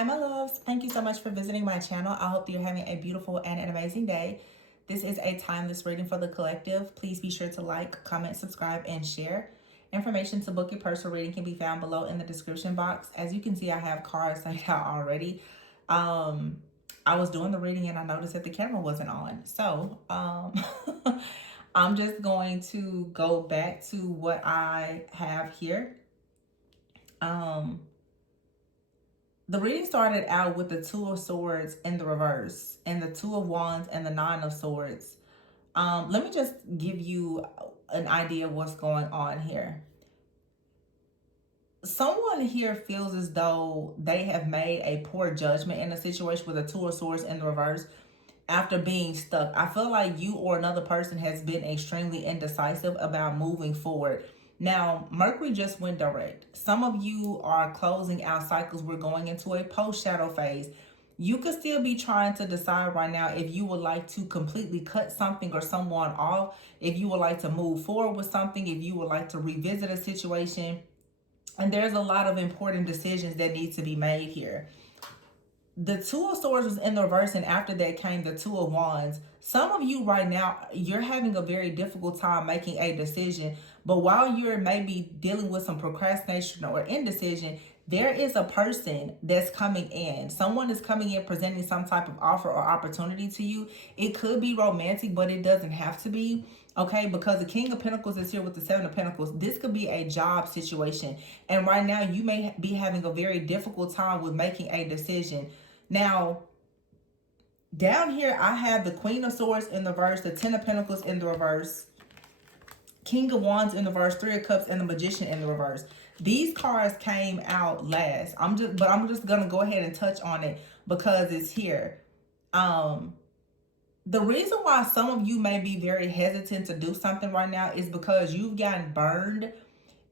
Hi, my loves. Thank you so much for visiting my channel. I hope you're having a beautiful and an amazing day. This is a timeless reading for the collective. Please be sure to like, comment, subscribe, and share. Information to book your personal reading can be found below in the description box. As you can see, I have cards laid out already. I was doing the reading and I noticed that the camera wasn't on. So, I'm just going to go back to what I have here. The reading started out with the Two of Swords in the reverse and the Two of Wands and the Nine of Swords. Let me just give you an idea of what's going on here. Someone here feels as though they have made a poor judgment in a situation with the Two of Swords in the reverse after being stuck. I feel like you or another person has been extremely indecisive about moving forward. Now, Mercury just went direct. Some of you are closing out cycles. We're going into a post-shadow phase. You could still be trying to decide right now if you would like to completely cut something or someone off, if you would like to move forward with something, if you would like to revisit a situation. And there's a lot of important decisions that need to be made here. The Two of Swords was in the reverse, and after that came the Two of Wands. Some of you right now, you're having a very difficult time making a decision. But while you're maybe dealing with some procrastination or indecision, there is a person that's coming in. Someone is coming in presenting some type of offer or opportunity to you. It could be romantic, but it doesn't have to be. Okay, because the King of Pentacles is here with the Seven of Pentacles. This could be a job situation. And right now you may be having a very difficult time with making a decision. Now, down here, I have the Queen of Swords in the reverse, the Ten of Pentacles in the reverse, King of Wands in the reverse, Three of Cups, and the Magician in the reverse. These cards came out last. I'm just gonna go ahead and touch on it because it's here. The reason why some of you may be very hesitant to do something right now is because you've gotten burned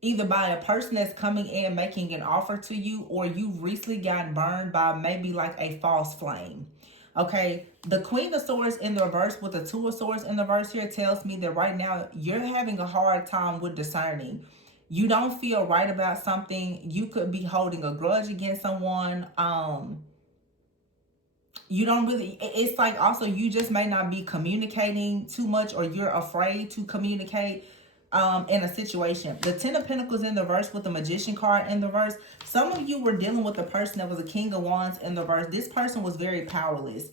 either by a person that's coming in making an offer to you, or you've recently gotten burned by maybe like a false flame. Okay, the Queen of Swords in the reverse with the Two of Swords in the reverse here tells me that right now you're having a hard time with discerning. You don't feel right about something. You could be holding a grudge against someone. You don't really, it's like also you just may not be communicating too much, or you're afraid to communicate in a situation. The Ten of Pentacles in the reverse with the Magician card in the reverse. Some of you were dealing with a person that was a King of Wands in the reverse. This person was very powerless.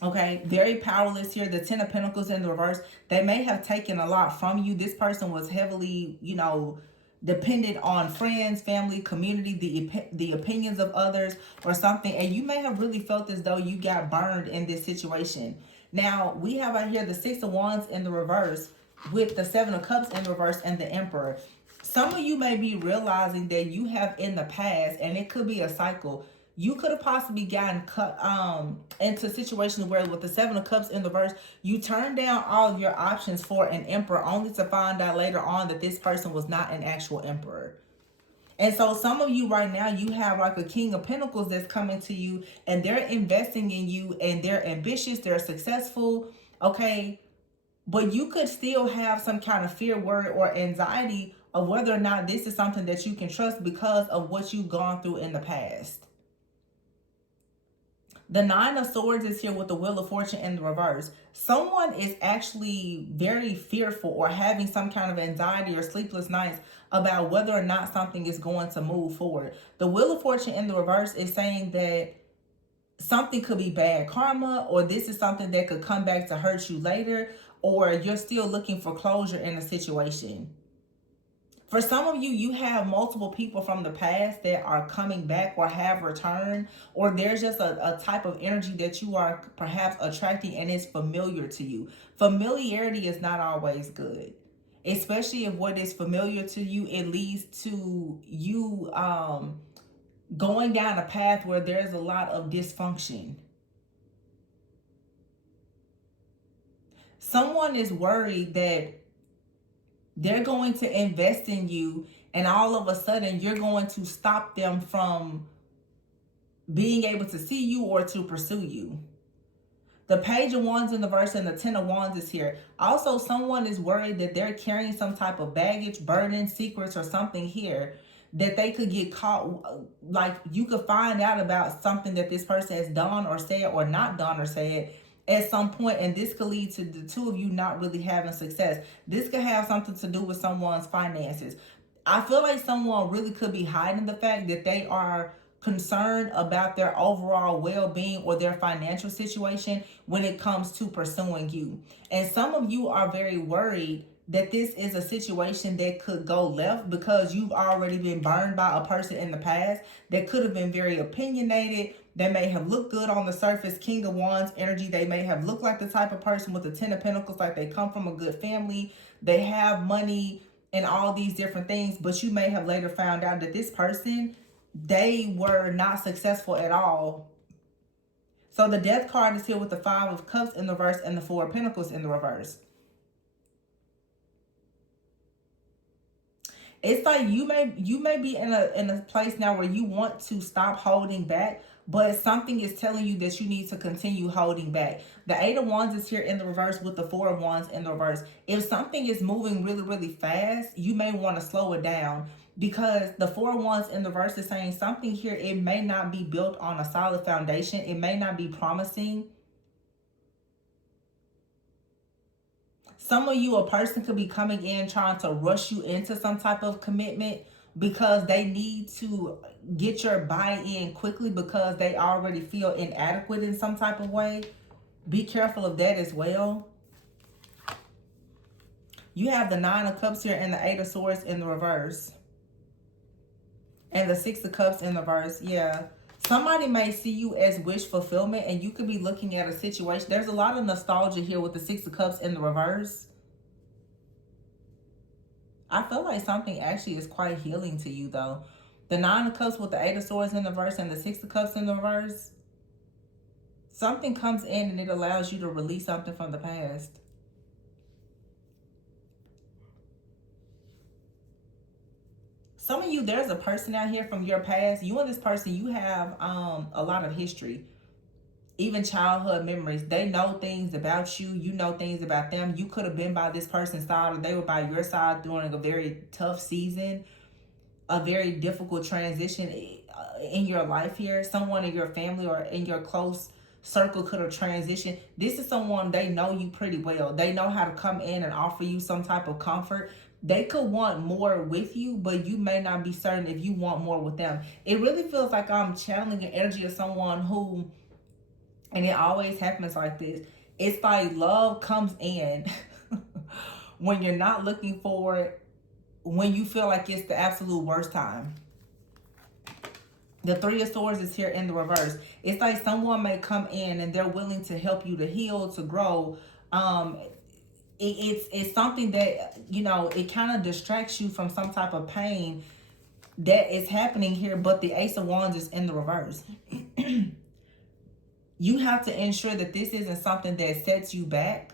Okay, very powerless here. The Ten of Pentacles in the reverse. They may have taken a lot from you. This person was heavily, you know, dependent on friends, family, community, the opinions of others or something. And you may have really felt as though you got burned in this situation. Now, we have out here the Six of Wands in the reverse with the Seven of Cups in reverse and the Emperor. Some of you may be realizing that you have in the past, and it could be a cycle, you could have possibly gotten cut into situations where with the Seven of Cups in the reverse, you turned down all of your options for an Emperor, only to find out later on that this person was not an actual Emperor. And so some of you right now, you have like a King of Pentacles that's coming to you, and they're investing in you, and they're ambitious, they're successful, okay? But you could still have some kind of fear, worry, or anxiety of whether or not this is something that you can trust because of what you've gone through in the past. The Nine of Swords is here with the Wheel of Fortune in the reverse. Someone is actually very fearful or having some kind of anxiety or sleepless nights about whether or not something is going to move forward. The Wheel of Fortune in the reverse is saying that something could be bad karma, or this is something that could come back to hurt you later, or you're still looking for closure in a situation. For some of you, you have multiple people from the past that are coming back or have returned, or there's just a type of energy that you are perhaps attracting and it's familiar to you. Familiarity is not always good, especially if what is familiar to you, it leads to you going down a path where there's a lot of dysfunction. Someone is worried that they're going to invest in you, and all of a sudden you're going to stop them from being able to see you or to pursue you. The Page of Wands in the verse and the Ten of Wands is here. Also, someone is worried that they're carrying some type of baggage, burden, secrets, or something here that they could get caught, like you could find out about something that this person has done or said or not done or said at some point, and this could lead to the two of you not really having success. This could have something to do with someone's finances. I feel like someone really could be hiding the fact that they are concerned about their overall well-being or their financial situation when it comes to pursuing you. And some of you are very worried that this is a situation that could go left because you've already been burned by a person in the past that could have been very opinionated. They may have looked good on the surface, King of Wands energy. They may have looked like the type of person with the Ten of Pentacles, like they come from a good family, they have money and all these different things, but you may have later found out that this person, they were not successful at all. So the Death card is here with the Five of Cups in the reverse and the Four of Pentacles in the reverse. It's like you may be in a place now where you want to stop holding back, but something is telling you that you need to continue holding back. The Eight of Wands is here in the reverse with the Four of Wands in the reverse. If something is moving really, really fast, you may want to slow it down, because the Four of Wands in the reverse is saying something here, it may not be built on a solid foundation. It may not be promising. Some of you, a person could be coming in trying to rush you into some type of commitment because they need to get your buy-in quickly because they already feel inadequate in some type of way. Be careful of that as well. You have the Nine of Cups here and the Eight of Swords in the reverse. And the Six of Cups in the reverse. Yeah. Somebody may see you as wish fulfillment, and you could be looking at a situation. There's a lot of nostalgia here with the Six of Cups in the reverse. I feel like something actually is quite healing to you, though. The Nine of Cups with the Eight of Swords in the reverse and the Six of Cups in the reverse. Something comes in and it allows you to release something from the past. Some of you, there's a person out here from your past. You and this person, you have a lot of history. Even childhood memories. They know things about you. You know things about them. You could have been by this person's side, or they were by your side during a very tough season. A very difficult transition in your life here. Someone in your family or in your close circle could have transitioned. This is someone, they know you pretty well. They know how to come in and offer you some type of comfort. They could want more with you, but you may not be certain if you want more with them. It really feels like I'm channeling an energy of someone who, and it always happens like this, it's like love comes in when you're not looking for it, when you feel like it's the absolute worst time. The Three of Swords is here in the reverse. It's like someone may come in and they're willing to help you to heal, to grow. It's something that, you know, it kind of distracts you from some type of pain that is happening here, but the Ace of Wands is in the reverse. You have to ensure that this isn't something that sets you back,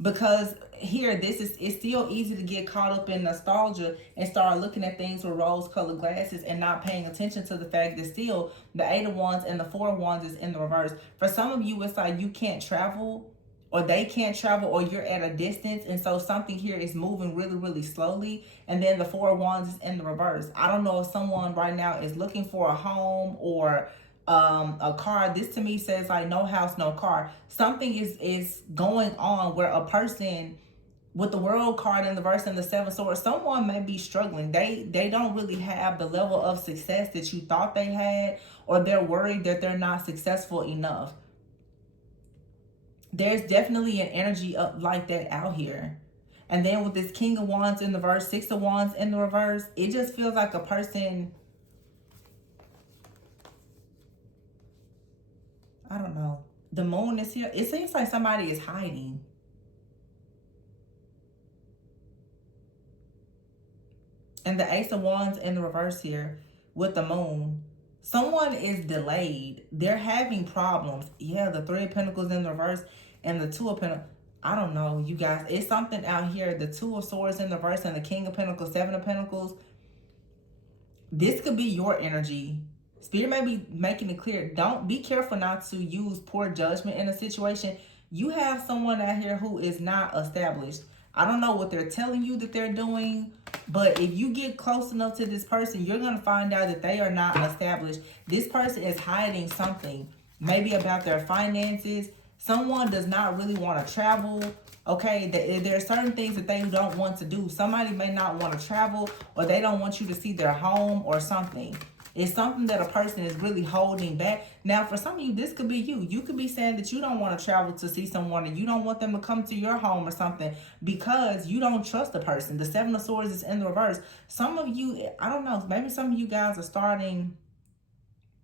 because here, it's still easy to get caught up in nostalgia and start looking at things with rose-colored glasses and not paying attention to the fact that still the Eight of Wands and the Four of Wands is in the reverse. For some of you, it's like you can't travel, or they can't travel, or you're at a distance, and so something here is moving really, really slowly, and then the Four of Wands is in the reverse. I don't know if someone right now is looking for a home or a car. This to me says like no house, no car. Something is going on where a person with the World card in the reverse and the Seven of Swords, someone may be struggling. They don't really have the level of success that you thought they had, or they're worried that they're not successful enough. There's definitely an energy up like that out here. And then with this King of Wands in the reverse, Six of Wands in the reverse, it just feels like a person, I don't know. The Moon is here. It seems like somebody is hiding. And the Ace of Wands in the reverse here with the Moon. Someone is delayed. They're having problems. Yeah, the Three of Pentacles in the reverse and the Two of Pentacles. I don't know, you guys. It's something out here. The Two of Swords in the reverse and the King of Pentacles, Seven of Pentacles. This could be your energy. Spirit may be making it clear. Don't be careful not to use poor judgment in a situation. You have someone out here who is not established. I don't know what they're telling you that they're doing, but if you get close enough to this person, you're going to find out that they are not established. This person is hiding something, maybe about their finances. Someone does not really want to travel. Okay, there are certain things that they don't want to do. Somebody may not want to travel, or they don't want you to see their home or something. It's something that a person is really holding back. Now, for some of you, this could be you. You could be saying that you don't want to travel to see someone, and you don't want them to come to your home or something because you don't trust the person. The Seven of Swords is in the reverse. Some of you, I don't know, maybe some of you guys are starting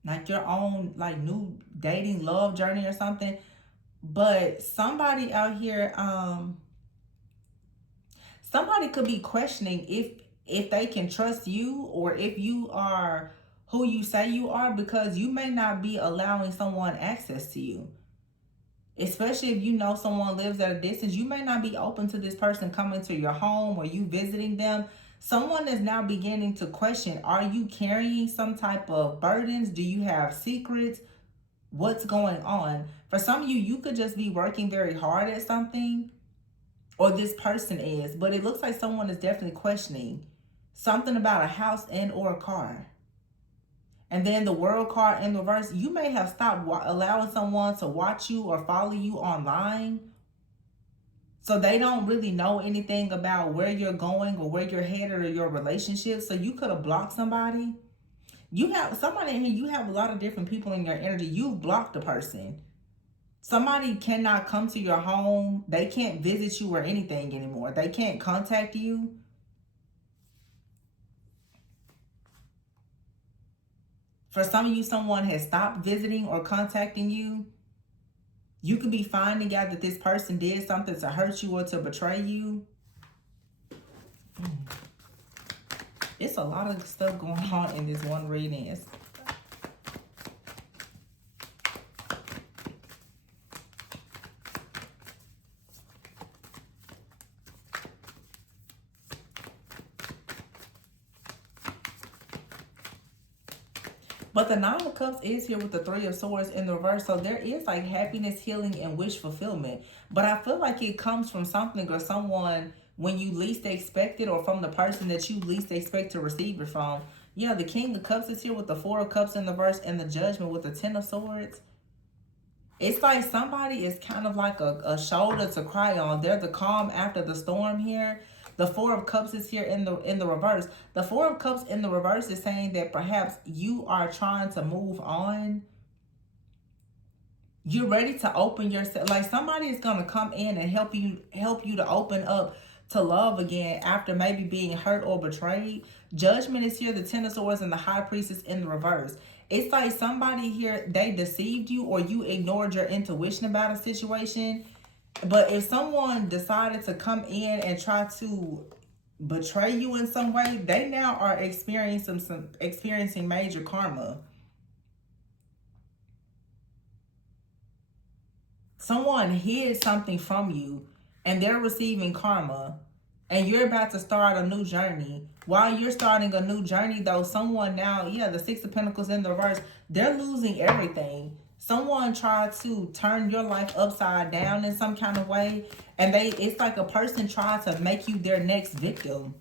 like your own like new dating love journey or something. But somebody out here, somebody could be questioning if they can trust you, or if you are who you say you are, because you may not be allowing someone access to you. Especially if you know someone lives at a distance, you may not be open to this person coming to your home or you visiting them. Someone is now beginning to question, are you carrying some type of burdens? Do you have secrets? What's going on? For some of you, you could just be working very hard at something, or this person is, but it looks like someone is definitely questioning something about a house and or a car. And then the World card in reverse, you may have stopped allowing someone to watch you or follow you online, so they don't really know anything about where you're going or where you're headed or your relationship. So you could have blocked somebody. You have somebody in here, you have a lot of different people in your energy. You've blocked a person. Somebody cannot come to your home. They can't visit you or anything anymore. They can't contact you. For some of you, someone has stopped visiting or contacting you. You could be finding out that this person did something to hurt you or to betray you. It's a lot of stuff going on in this one reading. But the Nine of Cups is here with the Three of Swords in the reverse. So there is like happiness, healing, and wish fulfillment. But I feel like it comes from something or someone when you least expect it, or from the person that you least expect to receive it from. Yeah, the King of Cups is here with the Four of Cups in the reverse, and the Judgment with the Ten of Swords. It's like somebody is kind of like a shoulder to cry on. They're the calm after the storm here. The Four of Cups is here in the reverse. The Four of Cups in the reverse is saying that perhaps you are trying to move on. You're ready to open yourself. Like somebody is going to come in and help you to open up to love again after maybe being hurt or betrayed. Judgment is here, the Ten of Swords, and the High Priestess in the reverse. It's like somebody here, they deceived you, or you ignored your intuition about a situation. But if someone decided to come in and try to betray you in some way, they now are experiencing major karma. Someone hid something from you and they're receiving karma, and you're about to start a new journey. While you're starting a new journey though, someone now, yeah, the Six of Pentacles in the reverse, they're losing everything. Someone tried to turn your life upside down in some kind of way, and it's like a person tried to make you their next victim.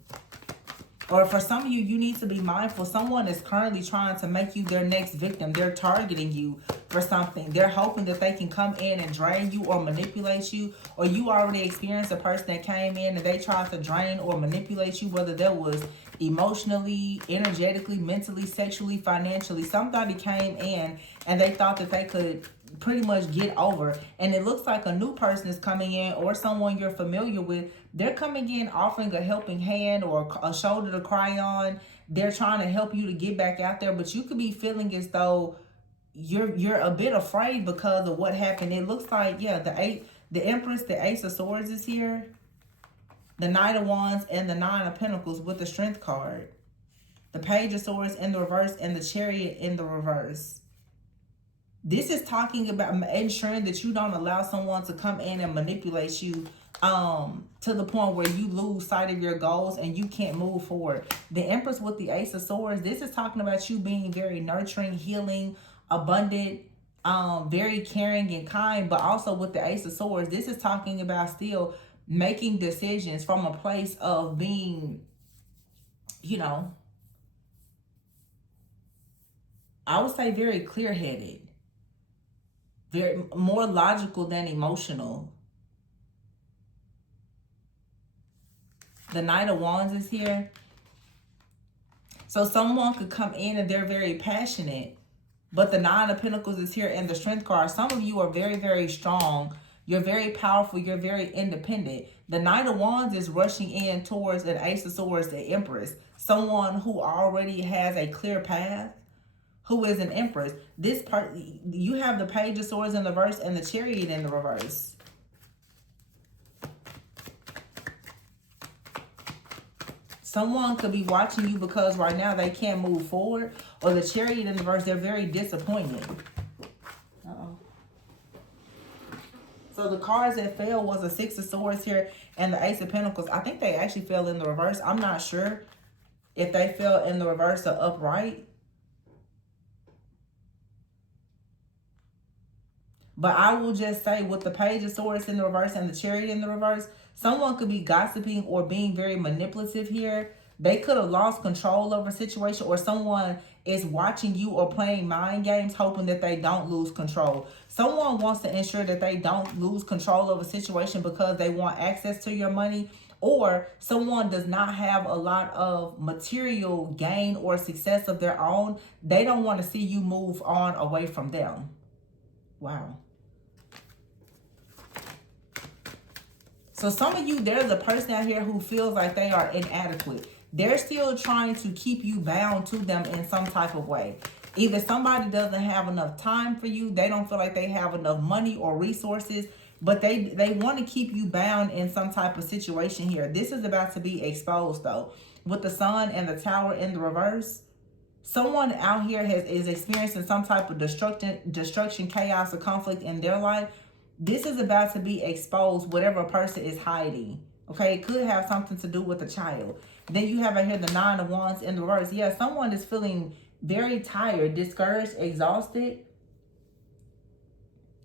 Or for some of you, you need to be mindful. Someone is currently trying to make you their next victim. They're targeting you for something. They're hoping that they can come in and drain you or manipulate you. Or you already experienced a person that came in and they tried to drain or manipulate you, whether that was emotionally, energetically, mentally, sexually, financially. Somebody came in and they thought that they could pretty much get over, and it looks like a new person is coming in, or someone you're familiar with. They're coming in offering a helping hand or a shoulder to cry on. They're trying to help you to get back out there, but you could be feeling as though you're a bit afraid because of what happened. It looks like, yeah, the Empress, the Ace of Swords is here, the Knight of Wands, and the Nine of Pentacles with the Strength card, the Page of Swords in the reverse, and the Chariot in the reverse. This is talking about ensuring that you don't allow someone to come in and manipulate you to the point where you lose sight of your goals and you can't move forward. The Empress with the Ace of Swords, this is talking about you being very nurturing, healing, abundant, very caring and kind. But also with the Ace of Swords, this is talking about still making decisions from a place of being, you know, I would say very clear-headed, very more logical than emotional. The Knight of Wands is here. So someone could come in and they're very passionate, but the Nine of Pentacles is here and the Strength card. Some of you are very, very strong. You're very powerful. You're very independent. The Knight of Wands is rushing in towards an Ace of Swords, the Empress. Someone who already has a clear path, who is an Empress. This part, you have the Page of Swords in the reverse and the Chariot in the reverse. Someone could be watching you because right now they can't move forward. Or the Chariot in the reverse, they're very disappointed. Uh-oh. So the cards that fell was a Six of Swords here and the Ace of Pentacles. I think they actually fell in the reverse. I'm not sure if they fell in the reverse or upright. But I will just say with the Page of Swords in the reverse and the Chariot in the reverse, someone could be gossiping or being very manipulative here. They could have lost control over a situation, or someone is watching you or playing mind games hoping that they don't lose control. Someone wants to ensure that they don't lose control of a situation because they want access to your money, or someone does not have a lot of material gain or success of their own. They don't want to see you move on away from them. Wow. So some of you, there's a person out here who feels like they are inadequate. They're still trying to keep you bound to them in some type of way. Either somebody doesn't have enough time for you, they don't feel like they have enough money or resources, but they want to keep you bound in some type of situation here. This is about to be exposed though. With the Sun and the Tower in the reverse, someone out here is experiencing some type of destruction, chaos, or conflict in their life. This is about to be exposed, whatever a person is hiding. Okay, it could have something to do with a child. Then you have right here the Nine of Wands in the reverse. Yeah, someone is feeling very tired, discouraged, exhausted.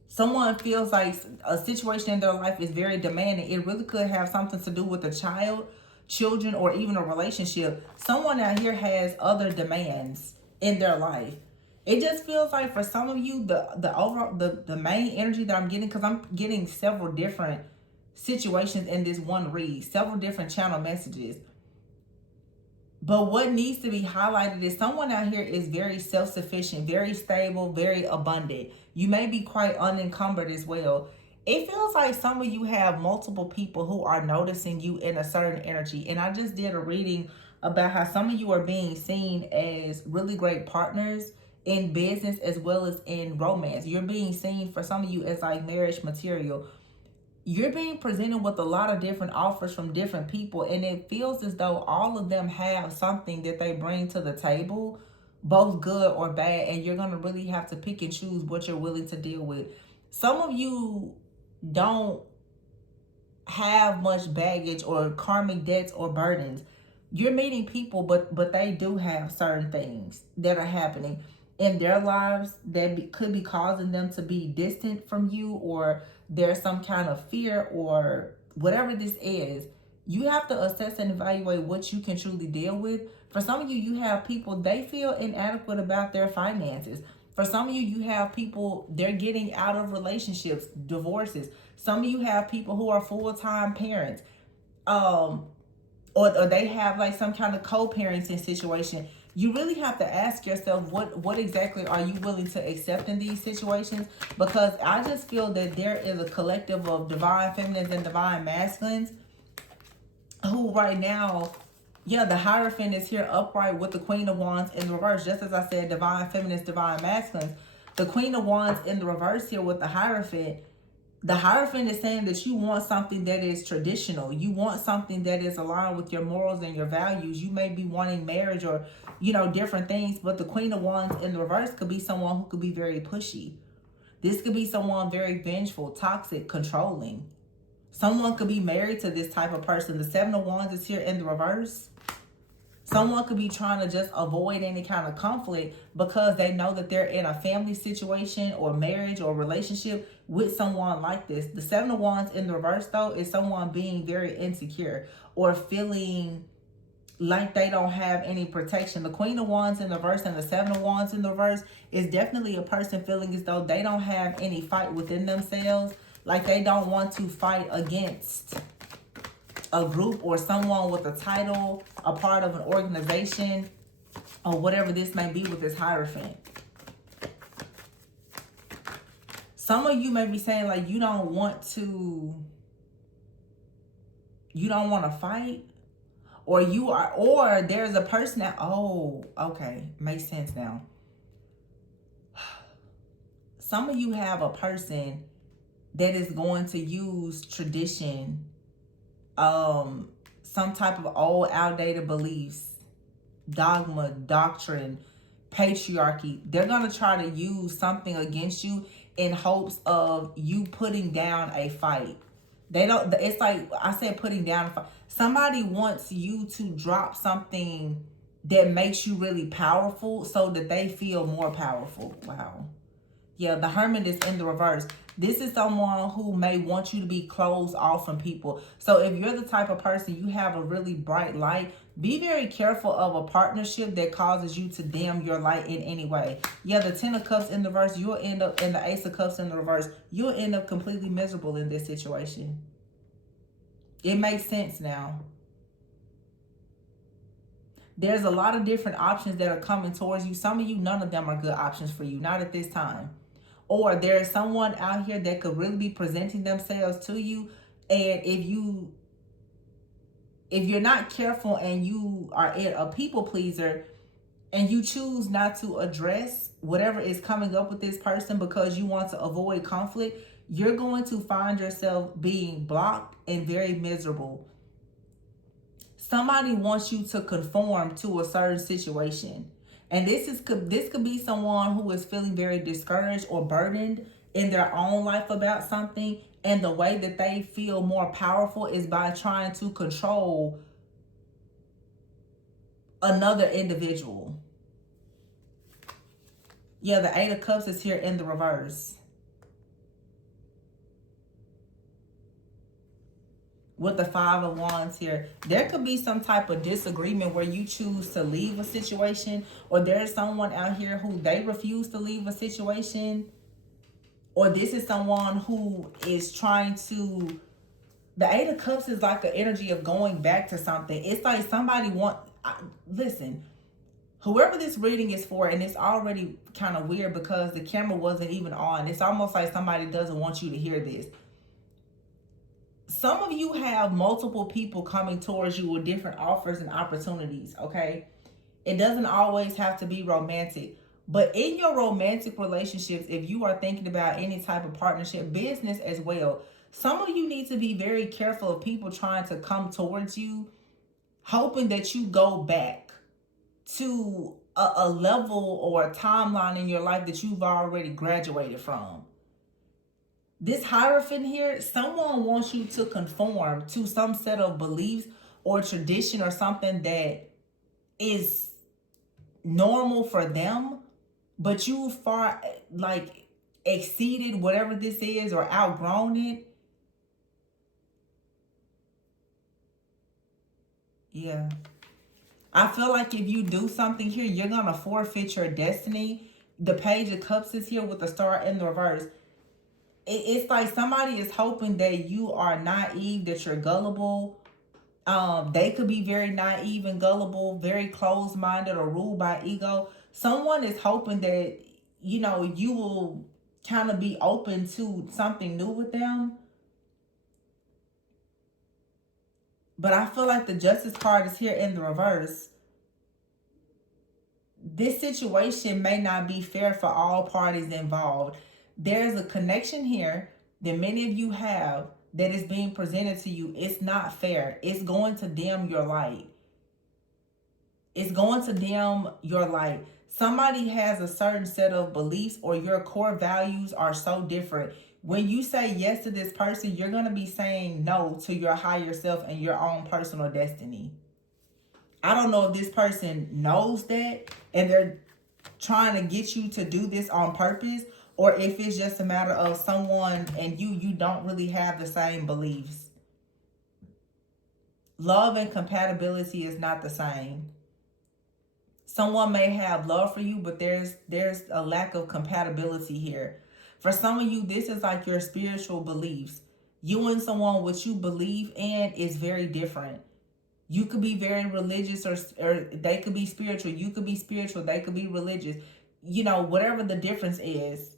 Someone feels like a situation in their life is very demanding. It really could have something to do with a child, children, or even a relationship. Someone out here has other demands in their life. It just feels like for some of you, the overall the main energy that I'm getting, because I'm getting several different situations in this one read, several different channel messages. But what needs to be highlighted is someone out here is very self-sufficient, very stable, very abundant. You may be quite unencumbered as well. It feels like some of you have multiple people who are noticing you in a certain energy. And I just did a reading about how some of you are being seen as really great partners in business as well as in romance. You're being seen for some of you as like marriage material. You're being presented with a lot of different offers from different people, and it feels as though all of them have something that they bring to the table, both good or bad, and you're going to really have to pick and choose what you're willing to deal with. Some of you don't have much baggage or karmic debts or burdens. You're meeting people, but they do have certain things that are happening in their lives that could be causing them to be distant from you, or there's some kind of fear or whatever this is. You have to assess and evaluate what you can truly deal with. For some of you, you have people, they feel inadequate about their finances. For some of you, you have people, they're getting out of relationships, divorces. Some of you have people who are full-time parents, or they have like some kind of co-parenting situation. You really have to ask yourself, what exactly are you willing to accept in these situations? Because I just feel that there is a collective of divine feminines and divine masculines who right now, yeah, the Hierophant is here upright with the Queen of Wands in the reverse. Just as I said, divine feminines, divine masculines. The Queen of Wands in the reverse here with the Hierophant. The Hierophant is saying that you want something that is traditional. You want something that is aligned with your morals and your values. You may be wanting marriage or, different things. But the Queen of Wands in the reverse could be someone who could be very pushy. This could be someone very vengeful, toxic, controlling. Someone could be married to this type of person. The Seven of Wands is here in the reverse. Someone could be trying to just avoid any kind of conflict because they know that they're in a family situation or marriage or relationship with someone like this. The Seven of Wands in the reverse, though, is someone being very insecure or feeling like they don't have any protection. The Queen of Wands in the reverse and the Seven of Wands in the reverse is definitely a person feeling as though they don't have any fight within themselves. Like they don't want to fight against a group or someone with a title, a part of an organization, or whatever this may be with this Hierophant. Some of you may be saying like you don't want to fight, or there's a person that, oh, okay, makes sense now. Some of you have a person that is going to use tradition, some type of old outdated beliefs, dogma, doctrine, patriarchy. They're going to try to use something against you in hopes of you putting down a fight. They don't, it's like I said, putting down a fight. Somebody wants you to drop something that makes you really powerful so that they feel more powerful. Wow. Yeah, the Hermit is in the reverse. This is someone who may want you to be closed off from people. So if you're the type of person, you have a really bright light, be very careful of a partnership that causes you to dim your light in any way. Yeah, the Ten of Cups in the reverse, you'll end up, in the Ace of Cups in the reverse, you'll end up completely miserable in this situation. It makes sense now. There's a lot of different options that are coming towards you. Some of you, none of them are good options for you, not at this time. Or there's someone out here that could really be presenting themselves to you. And if you're not careful and you are a people pleaser and you choose not to address whatever is coming up with this person because you want to avoid conflict, you're going to find yourself being blocked and very miserable. Somebody wants you to conform to a certain situation. And this could be someone who is feeling very discouraged or burdened in their own life about something. And the way that they feel more powerful is by trying to control another individual. Yeah, the Eight of Cups is here in the reverse. With the Five of Wands here, there could be some type of disagreement where you choose to leave a situation, or there's someone out here who they refuse to leave a situation, or this is someone who is trying to, the Eight of Cups is like an energy of going back to something. It's like somebody listen, whoever this reading is for, and it's already kind of weird because the camera wasn't even on. It's almost like somebody doesn't want you to hear this. Some of you have multiple people coming towards you with different offers and opportunities, okay? It doesn't always have to be romantic. But in your romantic relationships, if you are thinking about any type of partnership, business as well, some of you need to be very careful of people trying to come towards you, hoping that you go back to a level or a timeline in your life that you've already graduated from. This Hierophant here, someone wants you to conform to some set of beliefs or tradition or something that is normal for them, but you far like exceeded whatever this is or outgrown it. Yeah. I feel like if you do something here, you're going to forfeit your destiny. The Page of Cups is here with the Star in the reverse. It's like somebody is hoping that you are naive, that you're gullible. They could be very naive and gullible, very closed-minded or ruled by ego. Someone is hoping that, you know, you will kind of be open to something new with them. But I feel like the Justice card is here in the reverse. This situation may not be fair for all parties involved. There's a connection here that many of you have that is being presented to you. It's not fair. It's going to dim your light. It's going to dim your light. Somebody has a certain set of beliefs or your core values are so different. When you say yes to this person, you're going to be saying no to your higher self and your own personal destiny. I don't know if this person knows that and they're trying to get you to do this on purpose, or if it's just a matter of someone and you don't really have the same beliefs. Love and compatibility is not the same. Someone may have love for you, but there's a lack of compatibility here. For some of you, this is like your spiritual beliefs. You and someone, what you believe in is very different. You could be very religious, or they could be spiritual. You could be spiritual, they could be religious. You know, whatever the difference is.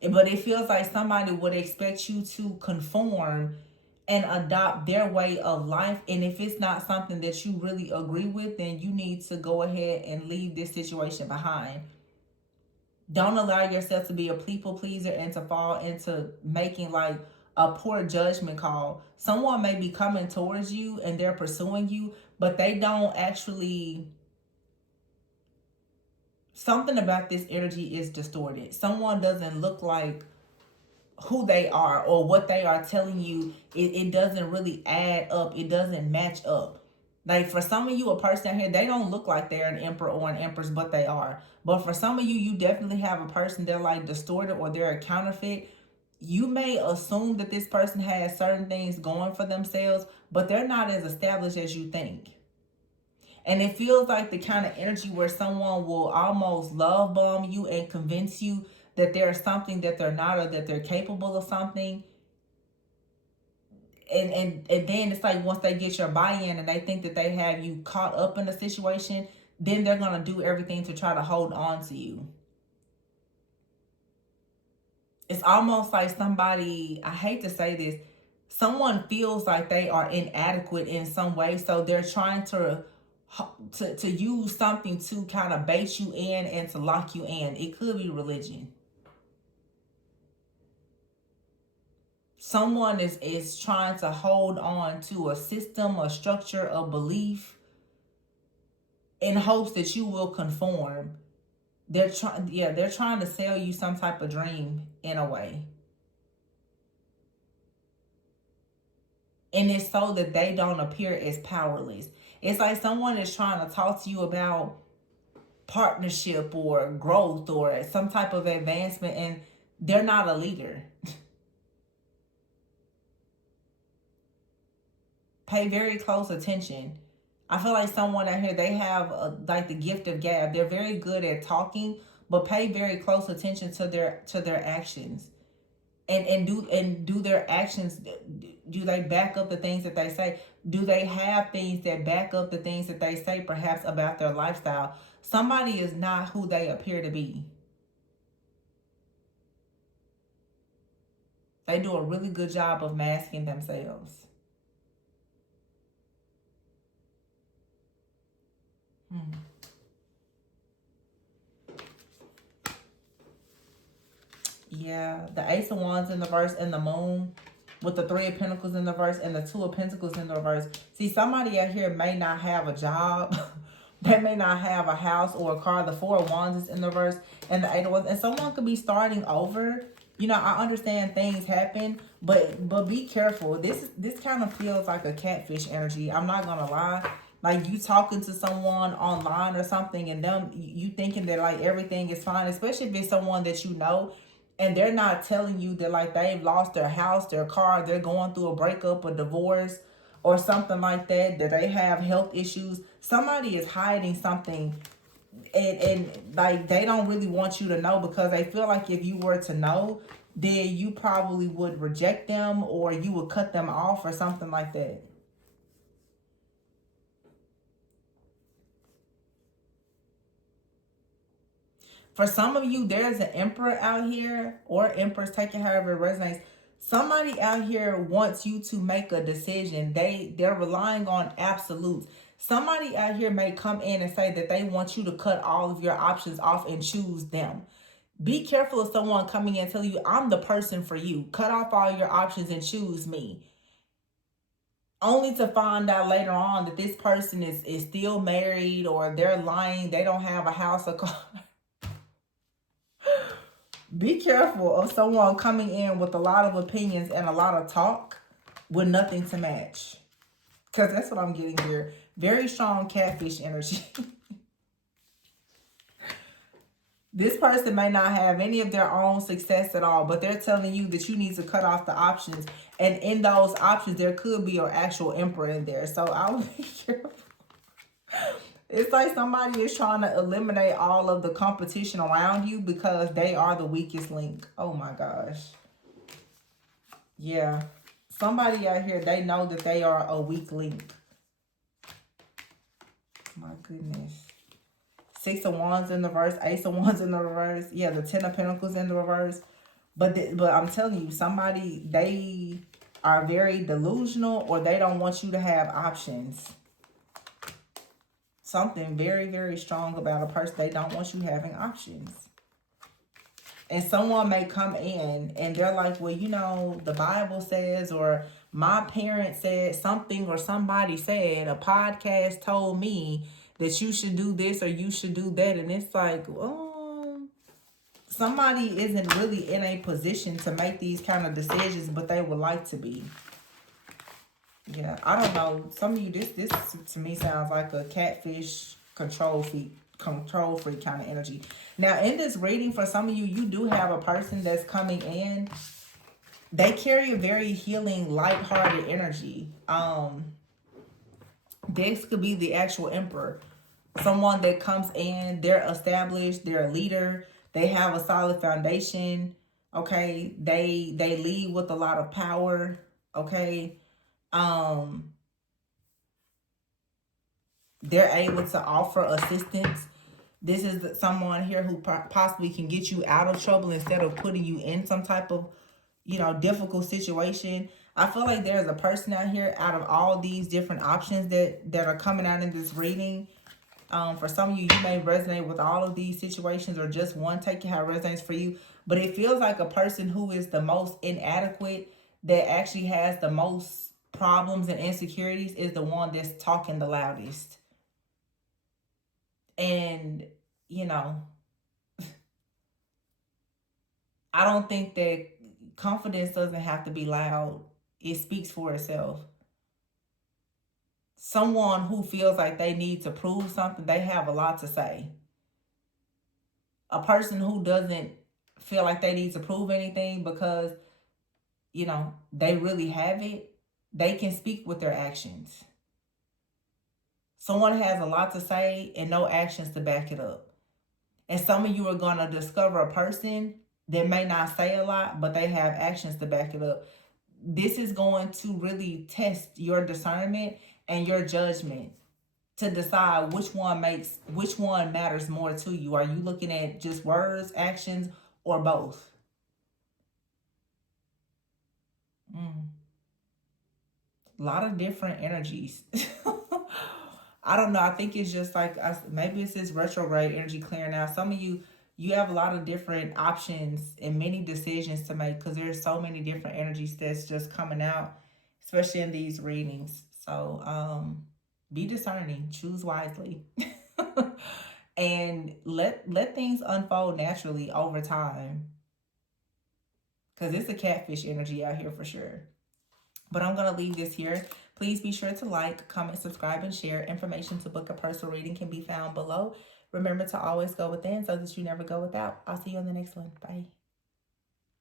But it feels like somebody would expect you to conform and adopt their way of life. And if it's not something that you really agree with, then you need to go ahead and leave this situation behind. Don't allow yourself to be a people pleaser and to fall into making like a poor judgment call. Someone may be coming towards you and they're pursuing you, but they don't actually. Something about this energy is distorted. Someone doesn't look like who they are or what they are telling you. It doesn't really add up. It doesn't match up. Like for some of you, a person out here, they don't look like they're an emperor or an empress, but they are. But for some of you, you definitely have a person, they're like distorted or they're a counterfeit. You may assume that this person has certain things going for themselves, but they're not as established as you think. And it feels like the kind of energy where someone will almost love bomb you and convince you that there's something that they're not, or that they're capable of something. And then it's like once they get your buy-in and they think that they have you caught up in a situation, then they're going to do everything to try to hold on to you. It's almost like somebody, I hate to say this, someone feels like they are inadequate in some way, so they're trying to use something to kind of bait you in and to lock you in. It could be religion. Someone is trying to hold on to a system, a structure, a belief in hopes that you will conform. They're trying to sell you some type of dream in a way. And it's so that they don't appear as powerless. It's like someone is trying to talk to you about partnership or growth or some type of advancement, and they're not a leader. Pay very close attention. I feel like someone out here, they have like the gift of gab. They're very good at talking, but pay very close attention to their actions. And do their actions, do they back up the things that they say? Do they have things that back up the things that they say, perhaps about their lifestyle? Somebody is not who they appear to be. They do a really good job of masking themselves. Yeah, the Ace of Wands in the verse and the Moon with the Three of Pentacles in the verse and the Two of Pentacles in the reverse. See, somebody out here may not have a job. They may not have a house or a car. The Four of Wands is in the verse and the Eight of Wands. And someone could be starting over. You know, I understand things happen, but be careful. This kind of feels like a catfish energy. I'm not going to lie. Like you talking to someone online or something and them, you thinking that like everything is fine, especially if it's someone that you know. And they're not telling you that like they've lost their house, their car, they're going through a breakup, a divorce, or something like that, that they have health issues. Somebody is hiding something, and like they don't really want you to know, because they feel like if you were to know, then you probably would reject them or you would cut them off or something like that. For some of you, there's an emperor out here, or empress, take it however it resonates. Somebody out here wants you to make a decision. They're relying on absolutes. Somebody out here may come in and say that they want you to cut all of your options off and choose them. Be careful of someone coming in and telling you, I'm the person for you. Cut off all your options and choose me. Only to find out later on that this person is still married, or they're lying. They don't have a house or car. Be careful of someone coming in with a lot of opinions and a lot of talk with nothing to match. Because that's what I'm getting here. Very strong catfish energy. This person may not have any of their own success at all, but they're telling you that you need to cut off the options. And in those options, there could be your actual emperor in there. So I would be careful. It's like somebody is trying to eliminate all of the competition around you because they are the weakest link. Oh my gosh. Yeah. Somebody out here, they know that they are a weak link. My goodness. 6 of Wands in the reverse, Ace of Wands in the reverse. Yeah, the 10 of Pentacles in the reverse. But I'm telling you, somebody, they are very delusional, or they don't want you to have options. Something very, very strong about a person. They don't want you having options. And someone may come in and they're like, well, you know, the Bible says, or my parents said something, or somebody said, a podcast told me that you should do this or you should do that. And it's like, somebody isn't really in a position to make these kind of decisions, but they would like to be. Yeah, I don't know. Some of you, this to me sounds like a catfish control freak kind of energy. Now, in this reading, for some of you, you do have a person that's coming in. They carry a very healing, lighthearted energy. This could be the actual emperor. Someone that comes in, they're established, they're a leader, they have a solid foundation, okay? They lead with a lot of power, okay? They're able to offer assistance. This is someone here who possibly can get you out of trouble instead of putting you in some type of, you know, difficult situation. I feel like there's a person out here, out of all these different options that are coming out in this reading. For some of you, you may resonate with all of these situations, or just one. Take it how it resonates for you. But it feels like a person who is the most inadequate, that actually has the most problems and insecurities, is the one that's talking the loudest. And, you know, I don't think that confidence doesn't have to be loud. It speaks for itself. Someone who feels like they need to prove something, they have a lot to say. A person who doesn't feel like they need to prove anything because, you know, they really have it, they can speak with their actions. Someone has a lot to say and no actions to back it up. And some of you are going to discover a person that may not say a lot, but they have actions to back it up. This is going to really test your discernment and your judgment to decide which one matters more to you. Are you looking at just words, actions, or both? A lot of different energies. I don't know. I think it's just like, maybe it's this retrograde energy clearing out. Some of you, you have a lot of different options and many decisions to make, because there's so many different energies that's just coming out, especially in these readings. So be discerning, choose wisely, and let things unfold naturally over time, because it's a catfish energy out here for sure. But I'm going to leave this here. Please be sure to like, comment, subscribe, and share. Information to book a personal reading can be found below. Remember to always go within so that you never go without. I'll see you on the next one. Bye.